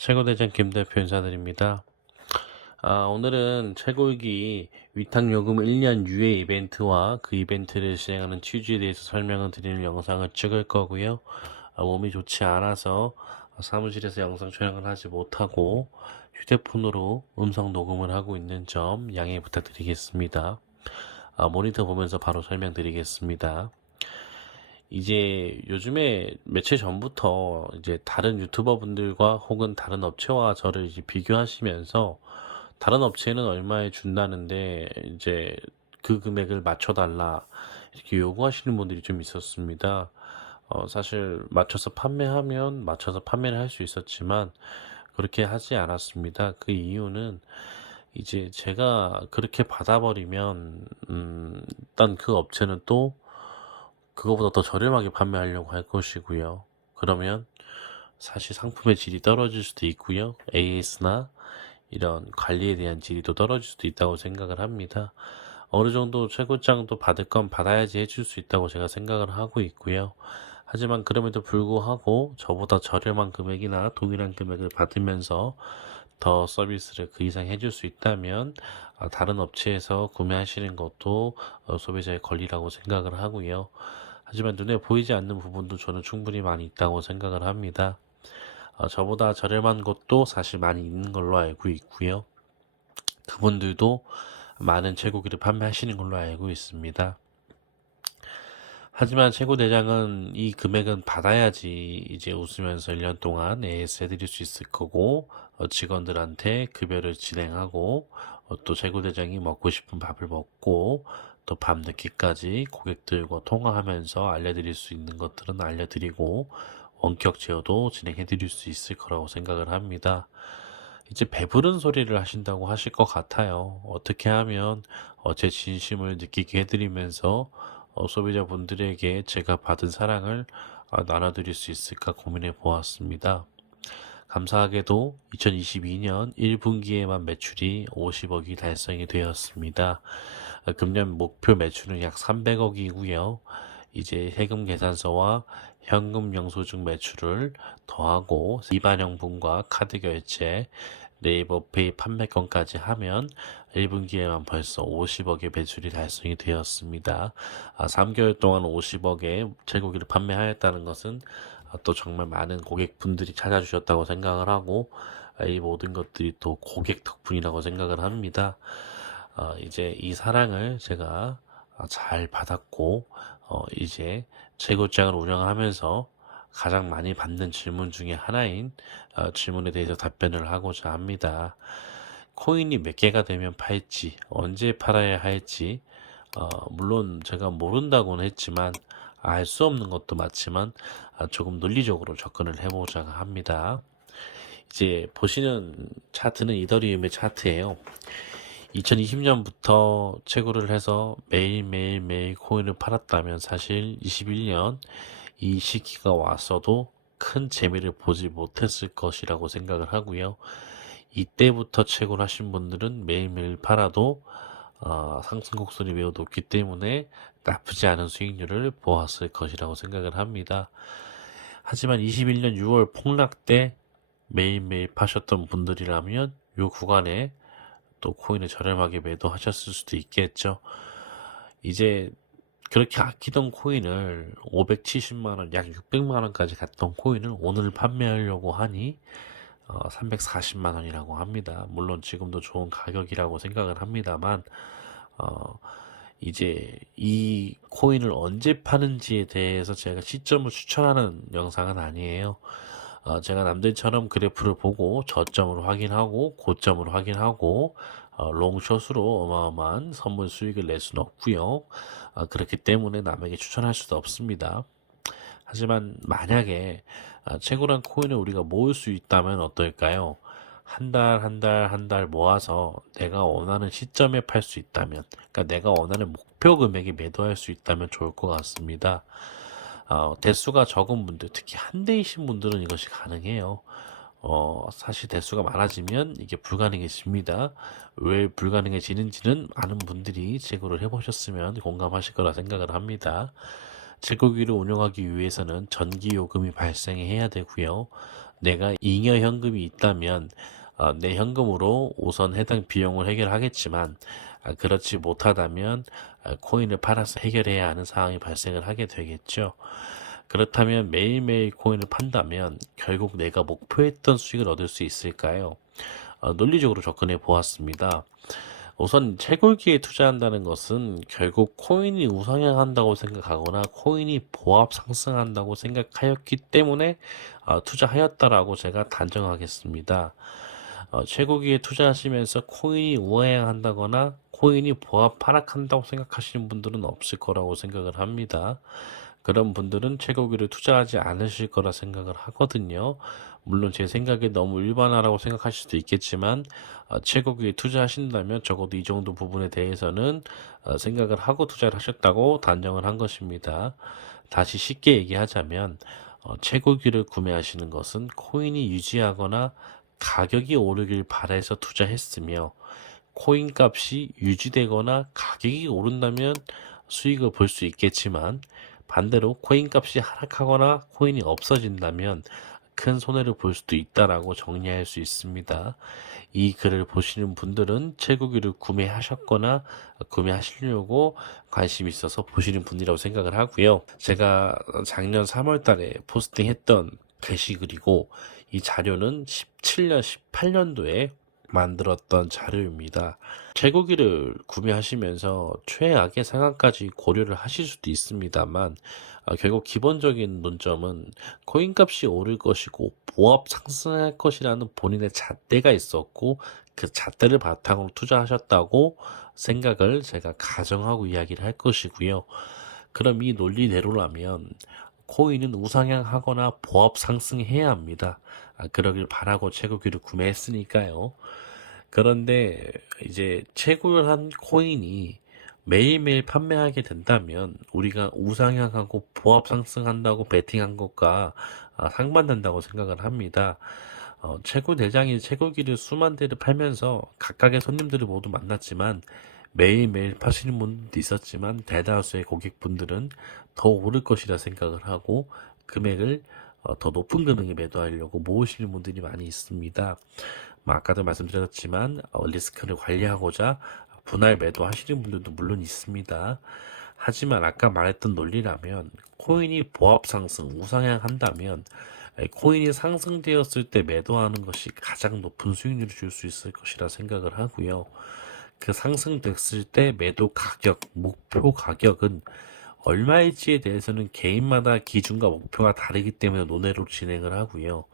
최고대장 김 대표 인사드립니다. 오늘은 최고위기 위탁요금 1년 유예 이벤트와 그 이벤트를 진행하는 취지에 대해서 설명을 드리는 영상을 찍을 거고요. 몸이 좋지 않아서 사무실에서 영상 촬영을 하지 못하고 휴대폰으로 음성 녹음을 하고 있는 점 양해 부탁드리겠습니다. 모니터 보면서 바로 설명드리겠습니다. 이제 요즘에 며칠 전부터 이제 다른 유튜버 분들과 혹은 다른 업체와 저를 이제 비교하시면서 다른 업체는 얼마에 준다는데 이제 그 금액을 맞춰달라 이렇게 요구하시는 분들이 좀 있었습니다. 사실 맞춰서 판매하면 맞춰서 판매를 할 수 있었지만 그렇게 하지 않았습니다. 그 이유는 이제 제가 그렇게 받아버리면 일단 그 업체는 또 그거보다 더 저렴하게 판매하려고 할 것이고요. 그러면 사실 상품의 질이 떨어질 수도 있고요. AS나 이런 관리에 대한 질이 또 떨어질 수도 있다고 생각을 합니다. 어느 정도 최고장도 받을 건 받아야지 해줄 수 있다고 제가 생각을 하고 있고요. 하지만 그럼에도 불구하고 저보다 저렴한 금액이나 동일한 금액을 받으면서 더 서비스를 그 이상 해줄 수 있다면 다른 업체에서 구매하시는 것도 소비자의 권리라고 생각을 하고요. 하지만 눈에 보이지 않는 부분도 저는 충분히 많이 있다고 생각을 합니다. 저보다 저렴한 곳도 사실 많이 있는 걸로 알고 있고요. 그분들도 많은 채고기를 판매하시는 걸로 알고 있습니다. 하지만 최고대장은 이 금액은 받아야지 이제 웃으면서 1년 동안 AS 해드릴 수 있을 거고, 직원들한테 급여를 진행하고, 또 최고대장이 먹고 싶은 밥을 먹고, 또 밤늦게까지 고객들과 통화하면서 알려드릴 수 있는 것들은 알려드리고, 원격 제어도 진행해드릴 수 있을 거라고 생각을 합니다. 이제 배부른 소리를 하신다고 하실 것 같아요. 어떻게 하면 제 진심을 느끼게 해드리면서 소비자분들에게 제가 받은 사랑을 나눠드릴 수 있을까 고민해 보았습니다. 감사하게도 2022년 1분기에만 매출이 50억이 달성이 되었습니다. 금년 목표 매출은 약 300억이고요. 이제 세금 계산서와 현금 영수증 매출을 더하고 이반영분과 카드 결제, 네이버페이 판매권까지 하면 1분기에만 벌써 50억의 매출이 달성이 되었습니다. 3개월 동안 50억의 쇠고기를 판매하였다는 것은 또 정말 많은 고객분들이 찾아주셨다고 생각을 하고 이 모든 것들이 또 고객 덕분이라고 생각을 합니다. 이제 이 사랑을 제가 잘 받았고 이제 재고장을 운영하면서 가장 많이 받는 질문 중에 하나인 질문에 대해서 답변을 하고자 합니다. 코인이 몇 개가 되면 팔지, 언제 팔아야 할지, 물론 제가 모른다고는 했지만 알 수 없는 것도 맞지만 조금 논리적으로 접근을 해보자 합니다. 이제 보시는 차트는 이더리움의 차트예요. 2020년부터 채굴을 해서 매일매일 코인을 팔았다면 사실 21년 이 시기가 왔어도 큰 재미를 보지 못했을 것이라고 생각을 하고요. 이때부터 채굴 하신 분들은 매일매일 팔아도 상승 곡선이 매우 높기 때문에 나쁘지 않은 수익률을 보았을 것이라고 생각을 합니다. 하지만 21년 6월 폭락 때 매일매일 파셨던 분들이라면 이 구간에 또 코인을 저렴하게 매도하셨을 수도 있겠죠. 이제 그렇게 아끼던 코인을 570만원, 약 600만원까지 갔던 코인을 오늘 판매하려고 하니 340만원이라고 합니다. 물론 지금도 좋은 가격이라고 생각을 합니다만 이제 이 코인을 언제 파는지에 대해서 제가 시점을 추천하는 영상은 아니에요. 제가 남들처럼 그래프를 보고 저점을 확인하고 고점을 확인하고 롱숏으로 어마어마한 선물 수익을 낼 수는 없고요. 그렇기 때문에 남에게 추천할 수도 없습니다. 하지만 만약에 채굴한 코인을 우리가 모을 수 있다면 어떨까요? 한 달, 한 달, 한 달 모아서 내가 원하는 시점에 팔 수 있다면, 그러니까 내가 원하는 목표 금액에 매도할 수 있다면 좋을 것 같습니다. 대수가 적은 분들, 특히 한 대이신 분들은 이것이 가능해요. 사실 대수가 많아지면 이게 불가능해집니다. 왜 불가능해지는지는 많은 분들이 제고를 해보셨으면 공감하실 거라 생각을 합니다. 제고기를 운영하기 위해서는 전기 요금이 발생해야 되고요. 내가 잉여 현금이 있다면 내 현금으로 우선 해당 비용을 해결하겠지만 그렇지 못하다면 코인을 팔아서 해결해야 하는 상황이 발생을 하게 되겠죠. 그렇다면 매일매일 코인을 판다면 결국 내가 목표했던 수익을 얻을 수 있을까요? 논리적으로 접근해 보았습니다. 우선 채굴기에 투자한다는 것은 결국 코인이 우상향한다고 생각하거나 코인이 보합 상승한다고 생각하였기 때문에 투자하였다라고 제가 단정하겠습니다. 채굴기에 투자하시면서 코인이 우하향한다거나 코인이 보합 하락한다고 생각하시는 분들은 없을 거라고 생각을 합니다. 그런 분들은 채굴기를 투자하지 않으실 거라 생각을 하거든요. 물론 제 생각에 너무 일반화라고 생각하실 수도 있겠지만 채굴기에 투자하신다면 적어도 이 정도 부분에 대해서는 생각을 하고 투자를 하셨다고 단정을 한 것입니다. 다시 쉽게 얘기하자면 채굴기를 구매하시는 것은 코인이 유지하거나 가격이 오르길 바라서 투자했으며 코인 값이 유지되거나 가격이 오른다면 수익을 볼 수 있겠지만 반대로 코인 값이 하락하거나 코인이 없어진다면 큰 손해를 볼 수도 있다라고 정리할 수 있습니다. 이 글을 보시는 분들은 채굴기를 구매하셨거나 구매하시려고 관심이 있어서 보시는 분이라고 생각을 하고요. 제가 작년 3월 달에 포스팅했던 게시글이고 이 자료는 17년, 18년도에 만들었던 자료입니다. 채굴기를 구매하시면서 최악의 상황까지 고려를 하실 수도 있습니다만 결국 기본적인 논점은 코인 값이 오를 것이고 보합 상승할 것이라는 본인의 잣대가 있었고 그 잣대를 바탕으로 투자하셨다고 생각을 제가 가정하고 이야기를 할 것이고요. 그럼 이 논리대로라면 코인은 우상향하거나 보합 상승해야 합니다. 그러길 바라고 채굴기를 구매했으니까요. 그런데 이제 채굴한 코인이 매일매일 판매하게 된다면 우리가 우상향하고 보합 상승한다고 베팅한 것과 상반된다고 생각을 합니다. 채굴 대장이 채굴기를 수만 대를 팔면서 각각의 손님들을 모두 만났지만 매일매일 파시는 분도 있었지만 대다수의 고객분들은 더 오를 것이라 생각을 하고 금액을 더 높은 금액에 매도하려고 모으시는 분들이 많이 있습니다. 아까도 말씀드렸지만 리스크를 관리하고자 분할 매도하시는 분들도 물론 있습니다. 하지만 아까 말했던 논리라면 코인이 보합 상승, 우상향 한다면 코인이 상승되었을 때 매도하는 것이 가장 높은 수익률을 줄 수 있을 것이라 생각을 하고요. 그 상승됐을 때 매도 가격, 목표 가격은 얼마일지에 대해서는 개인마다 기준과 목표가 다르기 때문에 논의로 진행을 하고요.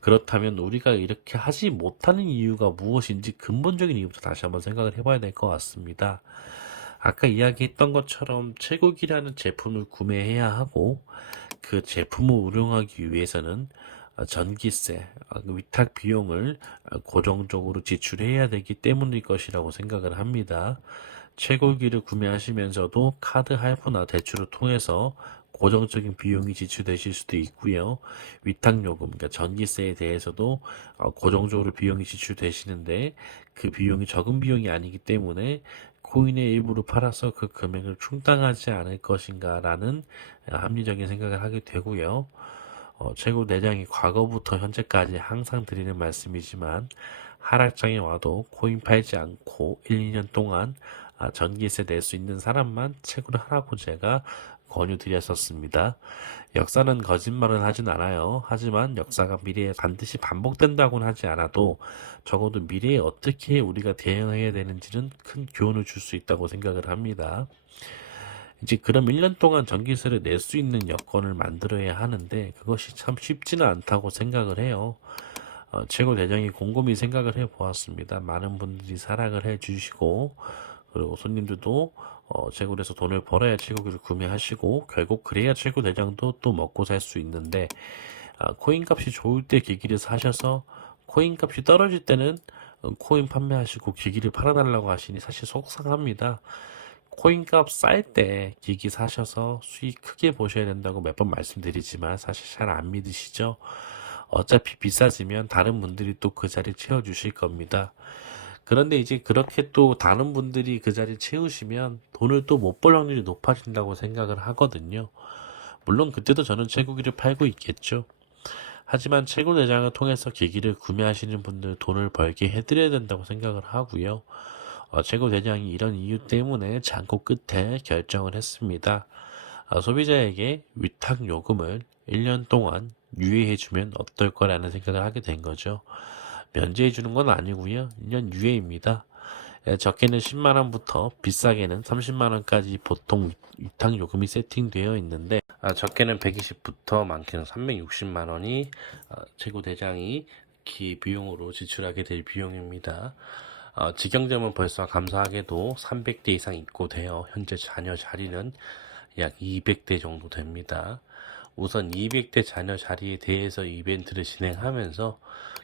그렇다면 우리가 이렇게 하지 못하는 이유가 무엇인지 근본적인 이유부터 다시 한번 생각을 해봐야 될 것 같습니다. 아까 이야기했던 것처럼 채굴기라는 제품을 구매해야 하고 그 제품을 운영하기 위해서는 전기세, 위탁 비용을 고정적으로 지출해야 되기 때문일 것이라고 생각을 합니다. 채굴기를 구매하시면서도 카드 할부나 대출을 통해서 고정적인 비용이 지출되실 수도 있고요. 위탁요금, 그러니까 전기세에 대해서도 고정적으로 비용이 지출되시는데 그 비용이 적은 비용이 아니기 때문에 코인의 일부를 팔아서 그 금액을 충당하지 않을 것인가라는 합리적인 생각을 하게 되고요. 최고 내장이 과거부터 현재까지 항상 드리는 말씀이지만 하락장에 와도 코인 팔지 않고 1, 2년 동안 전기세 낼 수 있는 사람만 채굴을 하라고 제가 권유드렸었습니다. 역사는 거짓말은 하진 않아요. 하지만 역사가 미래에 반드시 반복된다고는 하지 않아도 적어도 미래에 어떻게 우리가 대응해야 되는지는 큰 교훈을 줄 수 있다고 생각을 합니다. 이제 그럼 1년 동안 전기세를 낼 수 있는 여건을 만들어야 하는데 그것이 참 쉽지는 않다고 생각을 해요. 최고 대장이 곰곰이 생각을 해 보았습니다. 많은 분들이 사랑을 해 주시고 그리고 손님들도 채굴에서 돈을 벌어야 채굴기를 구매하시고 결국 그래야 최고 대장도 또 먹고 살 수 있는데 코인 값이 좋을 때 기기를 사셔서 코인 값이 떨어질 때는 코인 판매하시고 기기를 팔아달라고 하시니 사실 속상합니다. 코인 값 쌀 때 기기 사셔서 수익 크게 보셔야 된다고 몇 번 말씀드리지만 사실 잘 안 믿으시죠? 어차피 비싸지면 다른 분들이 또 그 자리 채워주실 겁니다. 그런데 이제 그렇게 또 다른 분들이 그 자리 채우시면 돈을 또 못 벌 확률이 높아진다고 생각을 하거든요. 물론 그때도 저는 채굴기를 팔고 있겠죠. 하지만 최고 대장을 통해서 기기를 구매하시는 분들 돈을 벌게 해드려야 된다고 생각을 하고요. 최고 대장이 이런 이유 때문에 장고 끝에 결정을 했습니다. 소비자에게 위탁 요금을 1년 동안 유예해주면 어떨 거라는 생각을 하게 된 거죠. 면제해주는 건 아니고요. 1년 유예입니다. 적게는 10만원부터 비싸게는 30만원까지 보통 위탁 요금이 세팅되어 있는데, 적게는 120부터 많게는 360만원이 최고 대장이 기비용으로 지출하게 될 비용입니다. 직영점은 벌써 감사하게도 300대 이상 입고되어 현재 자녀 자리는 약 200대 정도 됩니다. 우선 200대 자녀 자리에 대해서 이벤트를 진행하면서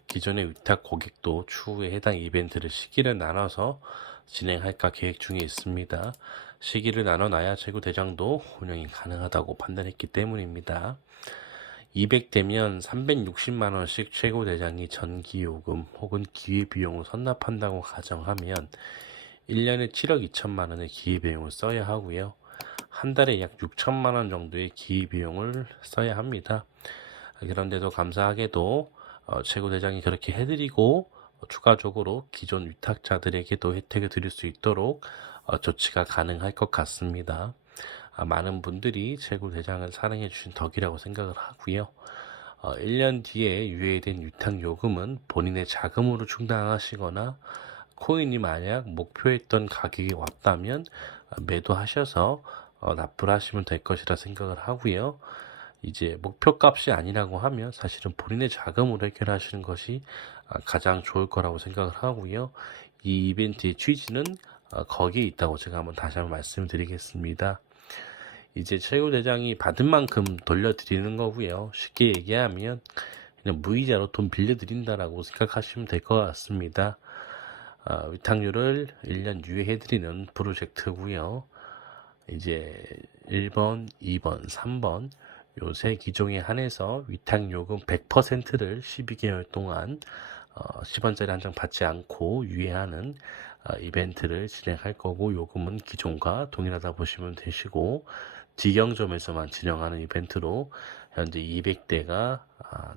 기존의 위탁 고객도 추후에 해당 이벤트를 시기를 나눠서 진행할까 계획 중에 있습니다. 시기를 나눠놔야 최고 대장도 운영이 가능하다고 판단했기 때문입니다. 200대면 360만원씩 최고 대장이 전기요금 혹은 기회비용을 선납한다고 가정하면 1년에 7억 2천만원의 기회비용을 써야 하고요. 한 달에 약 6천만원 정도의 기회비용을 써야 합니다. 그런데도 감사하게도 최고 대장이 그렇게 해드리고 추가적으로 기존 위탁자들에게도 혜택을 드릴 수 있도록 조치가 가능할 것 같습니다. 많은 분들이 최고 대장을 사랑해 주신 덕이라고 생각을 하고요. 1년 뒤에 유예된 위탁 요금은 본인의 자금으로 충당하시거나 코인이 만약 목표했던 가격이 왔다면 매도하셔서 납부를 하시면 될 것이라 생각을 하고요. 이제 목표값이 아니라고 하면 사실은 본인의 자금으로 해결하시는 것이 가장 좋을 거라고 생각을 하고요. 이 이벤트의 취지는 거기에 있다고 제가 한번 다시 한번 말씀드리겠습니다. 이제 최고 대장이 받은 만큼 돌려드리는 거고요. 쉽게 얘기하면 그냥 무이자로 돈 빌려드린다라고 생각하시면 될 것 같습니다. 위탁료를 1년 유예해드리는 프로젝트고요. 이제 1번, 2번, 3번 요 세 기종에 한해서 위탁요금 100%를 12개월 동안 10원짜리 한 장 받지 않고 유예하는 이벤트를 진행할 거고, 요금은 기존과 동일하다 보시면 되시고, 직영점에서만 진행하는 이벤트로 현재 200대가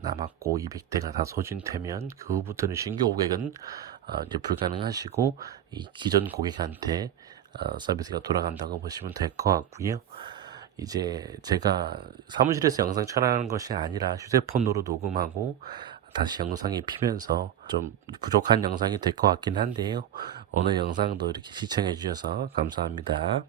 남았고 200대가 다 소진되면 그 후부터는 신규 고객은 이제 불가능하시고 이 기존 고객한테 서비스가 돌아간다고 보시면 될 것 같고요. 이제 제가 사무실에서 영상 촬영하는 것이 아니라 휴대폰으로 녹음하고 다시 영상이 피면서 좀 부족한 영상이 될 것 같긴 한데요. 오늘 영상도 이렇게 시청해 주셔서 감사합니다.